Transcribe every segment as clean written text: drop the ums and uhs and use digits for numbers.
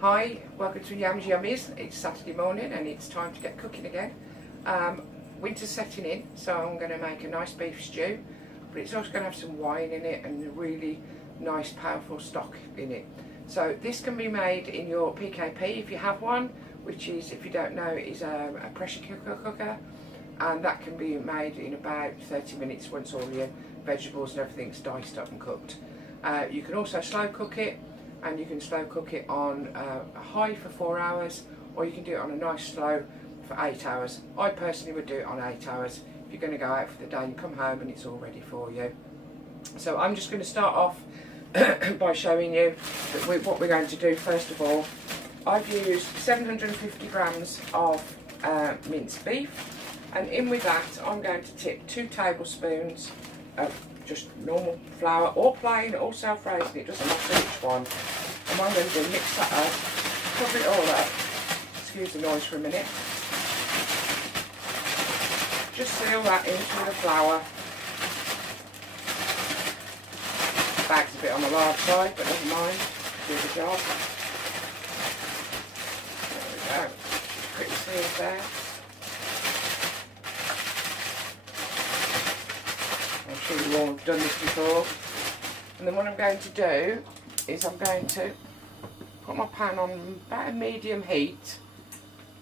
Hi, welcome to Yams Yummies. It's Saturday morning and it's time to get cooking again. Winter's setting in, so I'm going to make a nice beef stew, but it's also going to have some wine in it and a really nice powerful stock in it. So this can be made in your PKP if you have one, which is, if you don't know, is a pressure cooker, and that can be made in about 30 minutes once all your vegetables and everything's diced up and cooked. You can also slow cook it, and you can slow cook it on a high for 4 hours, or you can do it on a nice slow for 8 hours. I personally would do it on 8 hours. If you're going to go out for the day and come home and it's all ready for you. So I'm just going to start off by showing you that what we're going to do. First of all, I've used 750 grams of minced beef, and in with that I'm going to tip 2 tablespoons of just normal flour, or plain, or self-raising, it doesn't matter which one. And what I'm going to do, mix that up, cover it all up, excuse the noise for a minute, just seal that into the flour. The bag's a bit on the large side, but never mind, do the job. There we go, pretty sealed there. I'm sure you all have done this before. And then what I'm going to do is I'm going to put my pan on about a medium heat,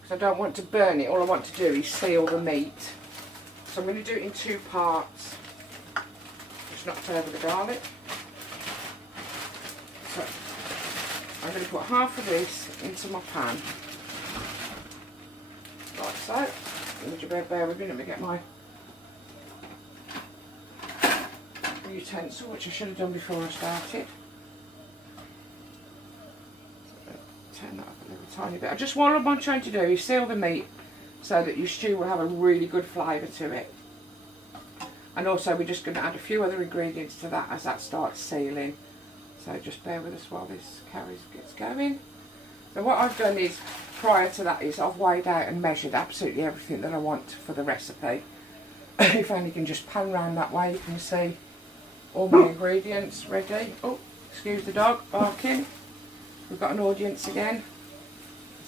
because I don't want to burn it. All I want to do is seal the meat. So I'm going to do it in 2 parts. Just knocked over the garlic. So I'm going to put half of this into my pan, like so. Would you bear with me? Let me get my utensil, which I should have done before I started. Turn that up a little tiny bit. Just what I'm trying to do is seal the meat so that your stew will have a really good flavour to it. And also we're just going to add a few other ingredients to that as that starts sealing. So just bear with us while this gets going. So what I've done is, prior to that, is I've weighed out and measured absolutely everything that I want for the recipe. If only you can just pan round that way, you can see all my ingredients ready. Oh, excuse the dog barking. We've got an audience again.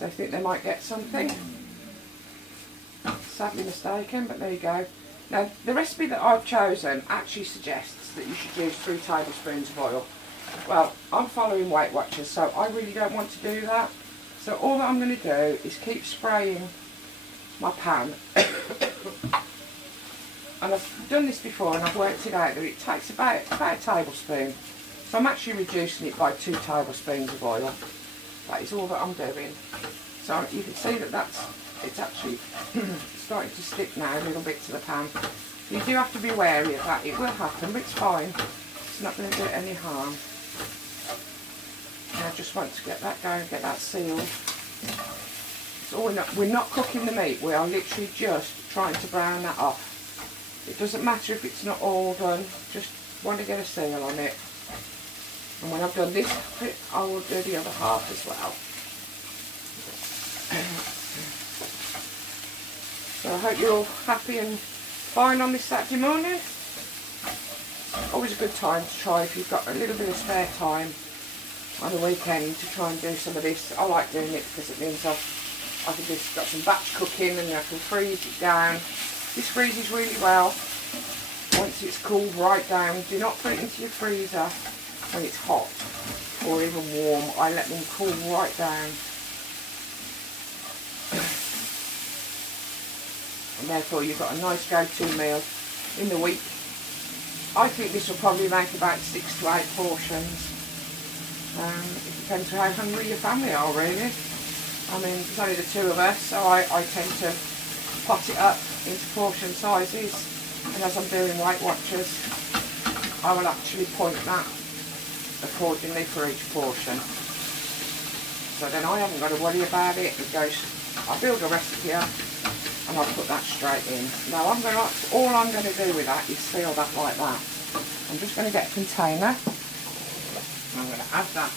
So I think they might get something. Sadly mistaken, but there you go. Now, the recipe that I've chosen actually suggests that you should use 3 tablespoons of oil. Well, I'm following Weight Watchers, so I really don't want to do that. So all that I'm going to do is keep spraying my pan. And I've done this before and I've worked it out that it takes about a tablespoon. So I'm actually reducing it by 2 tablespoons of oil. That is all that I'm doing. So you can see that it's actually starting to stick now a little bit to the pan. You do have to be wary of that. It will happen, but it's fine. It's not going to do it any harm. And I just want to get that going, get that sealed. So we're not cooking the meat. We are literally just trying to brown that off. It doesn't matter if it's not all done, just want to get a seal on it. And when I've done this bit, I will do the other half as well. So I hope you're all happy and fine on this Saturday morning. Always a good time to try if you've got a little bit of spare time on the weekend to try and do some of this. I like doing it because it means I can just got some batch cooking and I can freeze it down. This freezes really well once it's cooled right down. Do not put it into your freezer when it's hot or even warm. I let them cool right down. And therefore you've got a nice go-to meal in the week. I think this will probably make about 6 to 8 portions. It depends how hungry your family are, really. I mean, there's only the 2 of us, so I tend to pot it up into portion sizes, and as I'm doing Weight Watchers, I will actually point that accordingly for each portion. So then I haven't got to worry about it. It goes, I build a recipe up and I put that straight in. Now all I'm going to do with that is seal that like that. I'm just going to get a container and I'm going to add that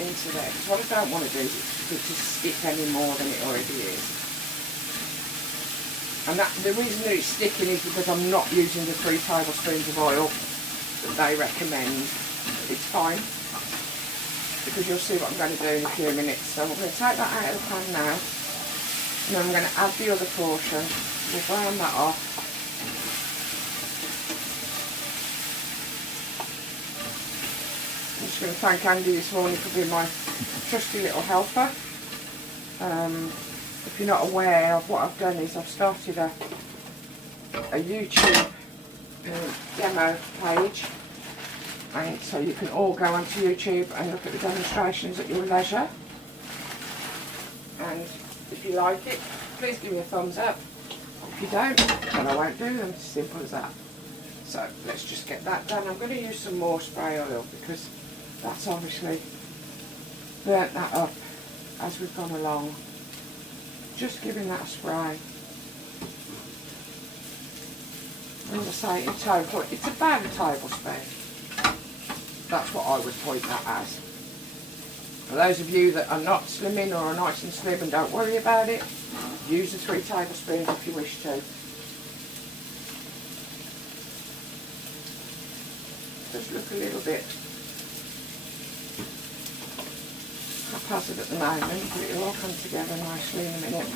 into there, because what I don't want to do is it to stick any more than it already is. And the reason that it's sticking is because I'm not using the 3 tablespoons of oil that they recommend. It's fine. because you'll see what I'm going to do in a few minutes. So I'm going to take that out of the pan now, and then I'm going to add the other portion. We'll brown that off. I'm just going to thank Andy this morning for being my trusty little helper. If you're not aware of what I've done is I've started a YouTube demo page, and so you can all go onto YouTube and look at the demonstrations at your leisure. And if you like it, please give me a thumbs up. If you don't, then I won't do them. Simple as that. So let's just get that done. I'm going to use some more spray oil because that's obviously burnt that up as we've gone along. Just giving that a spray. As I say, in total, it's about a tablespoon. That's what I would point that as. For those of you that are not slimming or are nice and slim and don't worry about it, use the 3 tablespoons if you wish to. Just look a little bit haphazard at the moment, but it'll all come together nicely in a minute.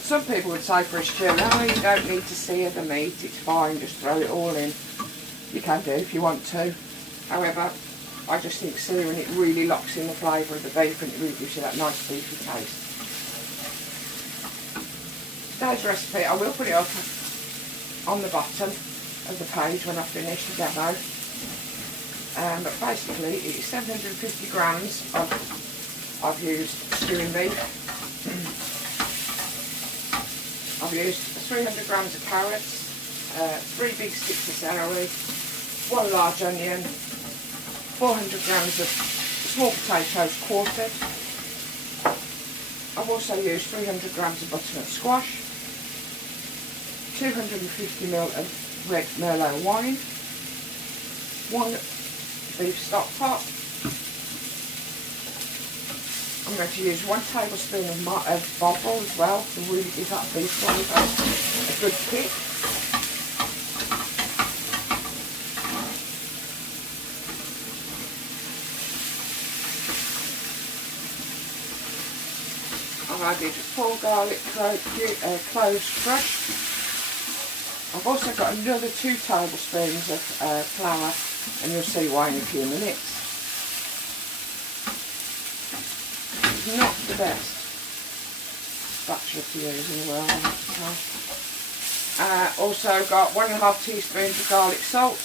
Some people would say for a stew, oh, you don't need to sear the meat, it's fine, just throw it all in. You can do if you want to. However, I just think searing it really locks in the flavour of the beef and it really gives you that nice beefy taste. Today's recipe, I will put it up on the bottom of the page when I finish the demo. But basically it's 750 grams of, I've used stewing beef. I've used 300 grams of carrots, 3 big sticks of celery, 1 large onion, 400 grams of small potatoes quartered. I've also used 300 grams of butternut squash, 250 ml of red Merlot wine, 1 beef stock pot. I'm going to use 1 tablespoon of bovril as well to really give that beef flavour a good kick. I've added 4 garlic cloves crushed. I've also got another 2 tablespoons of flour, and you'll see why in a few minutes. It's not the best spatula to use in the world. Also got 1.5 teaspoons of garlic salt,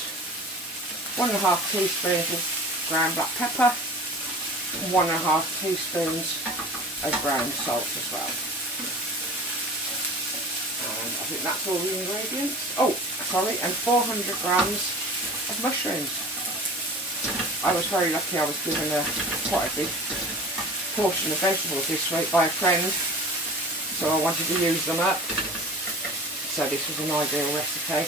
1.5 teaspoons of ground black pepper, and 1.5 teaspoons of ground salt as well. And I think that's all the ingredients. Oh, sorry, and 400 grams of mushrooms. I was very lucky, I was given quite a big portion of vegetables this week by a friend, so I wanted to use them up. So this was an ideal recipe.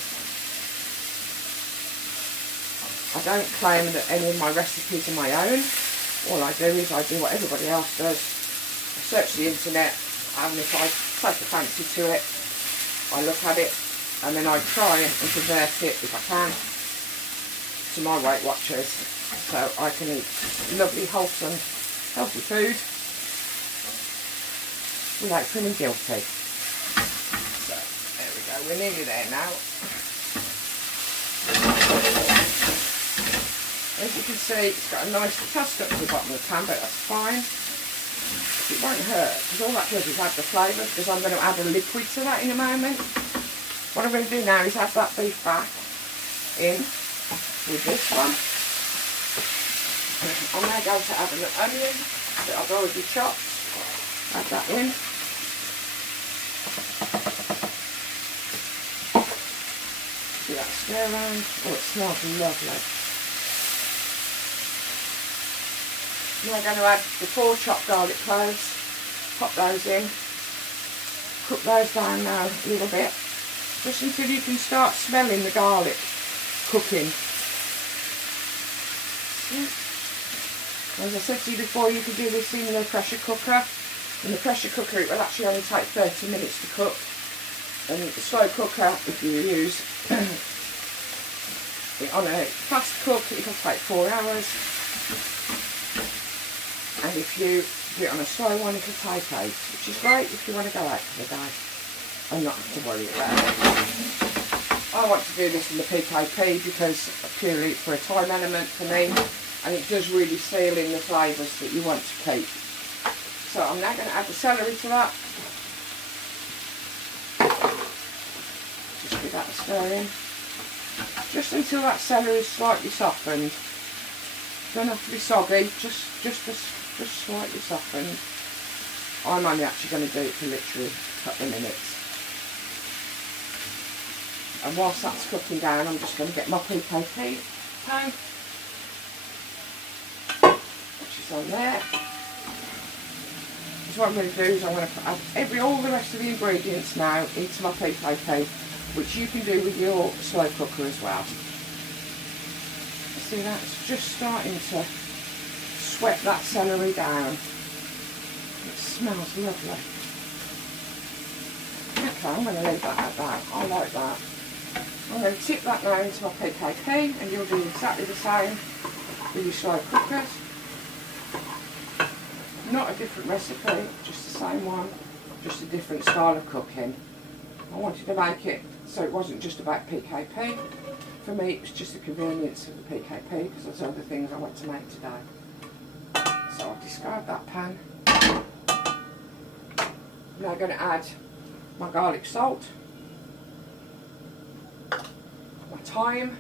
I don't claim that any of my recipes are my own. All I do is I do what everybody else does. I search the internet, and if I take a fancy to it, I look at it, and then I try and convert it, if I can, to my Weight Watchers, so I can eat lovely, wholesome, healthy food without feeling guilty. So there we go, we're nearly there now. As you can see, it's got a nice, it has stuck to the bottom of the pan, but that's fine. It won't hurt, because all that does is add the flavour, because I'm going to add a liquid to that in a moment. What I'm going to do now is add that beef back in with this one. I'm now going to add an onion that I've already chopped. Add that in. See that stir around? Oh, it smells lovely. Now I'm going to add the 4 chopped garlic cloves. Pop those in. Cook those down now a little bit, just until you can start smelling the garlic cooking. As I said to you before, you can do this in the pressure cooker. In the pressure cooker it will actually only take 30 minutes to cook, and the slow cooker, if you use On a fast cook, it'll take 4 hours. And if you do it on a slow one, it'll take 8, which is great if you want to go out for the day and not have to worry about it. I want to do this in the PKP because purely for a time element for me, and it does really seal in the flavours that you want to keep. So I'm now going to add the celery to that. Just give that a stir in. Just until that celery is slightly softened. Don't have to be soggy, just slightly softened. I'm only actually going to do it for literally a couple of minutes. And whilst that's cooking down, I'm just going to get my PKP pan, which is on there. So what I'm going to do is I'm going to add all the rest of the ingredients now into my PKP, which you can do with your slow cooker as well. See, that's just starting to sweat that celery down. It smells lovely. Okay, I'm going to leave that at that. I like that. I'm going to tip that now into my PKP, and you'll do exactly the same with your slow cookers. Not a different recipe, just the same one, just a different style of cooking. I wanted to make it so it wasn't just about PKP. For me, it was just the convenience of the PKP because there's other things I want to make today. So I'll discard that pan. I'm now going to add my garlic salt, my thyme,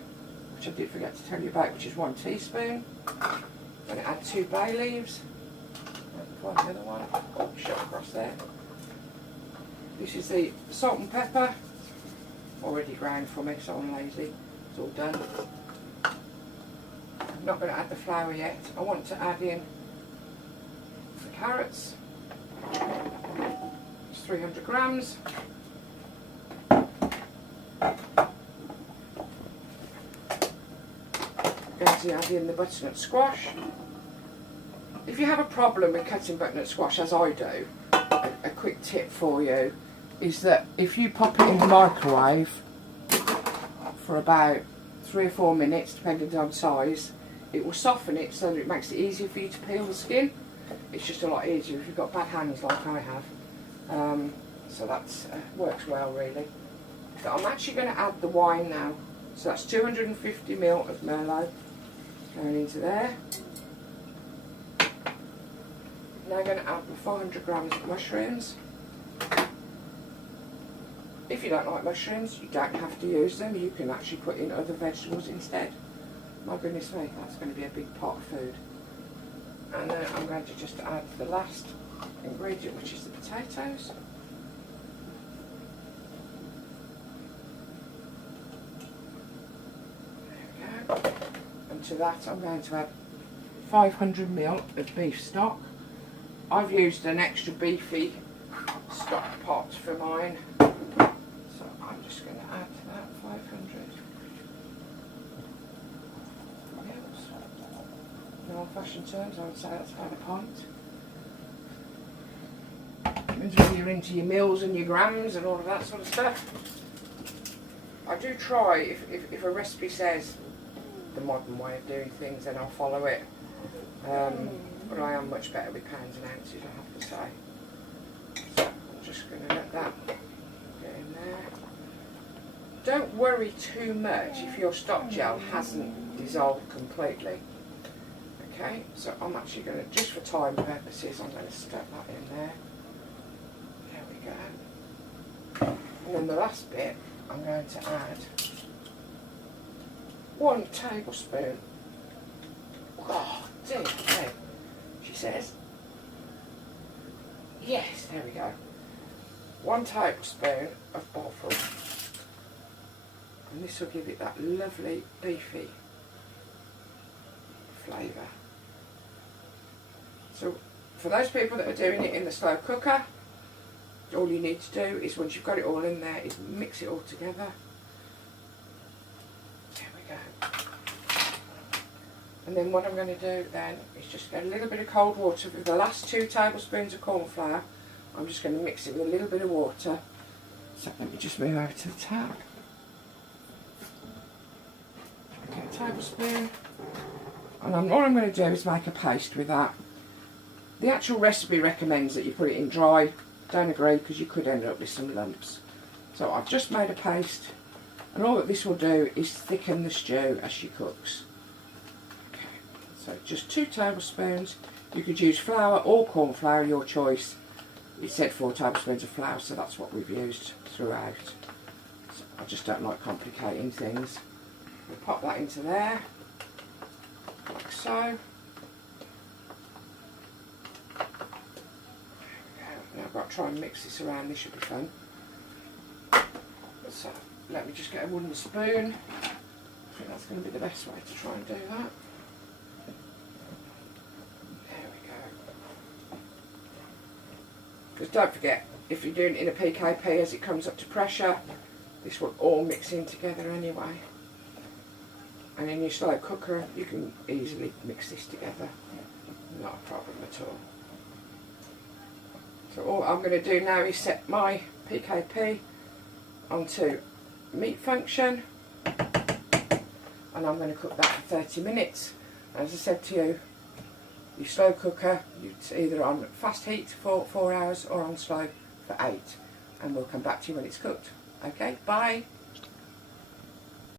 which I did forget to tell you about, which is 1 teaspoon. I'm going to add 2 bay leaves. Find the other one. Shut across there. This is the salt and pepper, already ground for me, so I'm lazy. It's all done. I'm not going to add the flour yet. I want to add in the carrots. It's 300 grams. I'm going to add in the butternut squash. If you have a problem with cutting butternut squash, as I do, a quick tip for you is that if you pop it in the microwave for about 3 or 4 minutes, depending on size, it will soften it so that it makes it easier for you to peel the skin. It's just a lot easier if you've got bad hands like I have. So that works well, really. So I'm actually going to add the wine now. So that's 250 ml of Merlot going into there. Now I'm going to add 400 grams of mushrooms. If you don't like mushrooms, you don't have to use them. You can actually put in other vegetables instead. My goodness me, that's going to be a big pot of food. And then I'm going to just add the last ingredient, which is the potatoes. There we go. And to that I'm going to add 500 ml of beef stock. I've used an extra beefy stock pot for mine, so I'm just going to add to that 500 mils. In old-fashioned terms, I would say that's about a pint. Depends whether you're into your mils and your grams and all of that sort of stuff. I do try, if a recipe says the modern way of doing things, then I'll follow it. But I am much better with pounds and ounces, I have to say. So I'm just going to let that get in there. Don't worry too much if your stock gel hasn't dissolved completely. Okay, so I'm actually going to, just for time purposes, I'm going to step that in there. There we go. And then the last bit, I'm going to add 1 tablespoon. Oh, dear me. She says. Yes, there we go. 1 tablespoon of boffle. And this will give it that lovely beefy flavour. So for those people that are doing it in the slow cooker, all you need to do is, once you've got it all in there, is mix it all together. There we go. And then what I'm going to do then is just get a little bit of cold water with the last 2 tablespoons of corn flour. I'm just going to mix it with a little bit of water. So let me just move over to the tap. tablespoon. And all I'm going to do is make a paste with that. The actual recipe recommends that you put it in dry. Don't agree, because you could end up with some lumps. So I've just made a paste, and all that this will do is thicken the stew as she cooks. Okay, so just 2 tablespoons. You could use flour or corn flour, your choice. It said 4 tablespoons of flour, so that's what we've used throughout. So I just don't like complicating things. We'll pop that into there, like so. Now I've got to try and mix this around, this should be fun. So let me just get a wooden spoon. I think that's going to be the best way to try and do that. There we go. Because don't forget, if you're doing it in a PKP, as it comes up to pressure, this will all mix in together anyway. And in your slow cooker, you can easily mix this together. Not a problem at all. So all I'm going to do now is set my PKP onto meat function, and I'm going to cook that for 30 minutes. As I said to you, your slow cooker, it's either on fast heat for 4 hours or on slow for 8, and we'll come back to you when it's cooked. Okay, bye.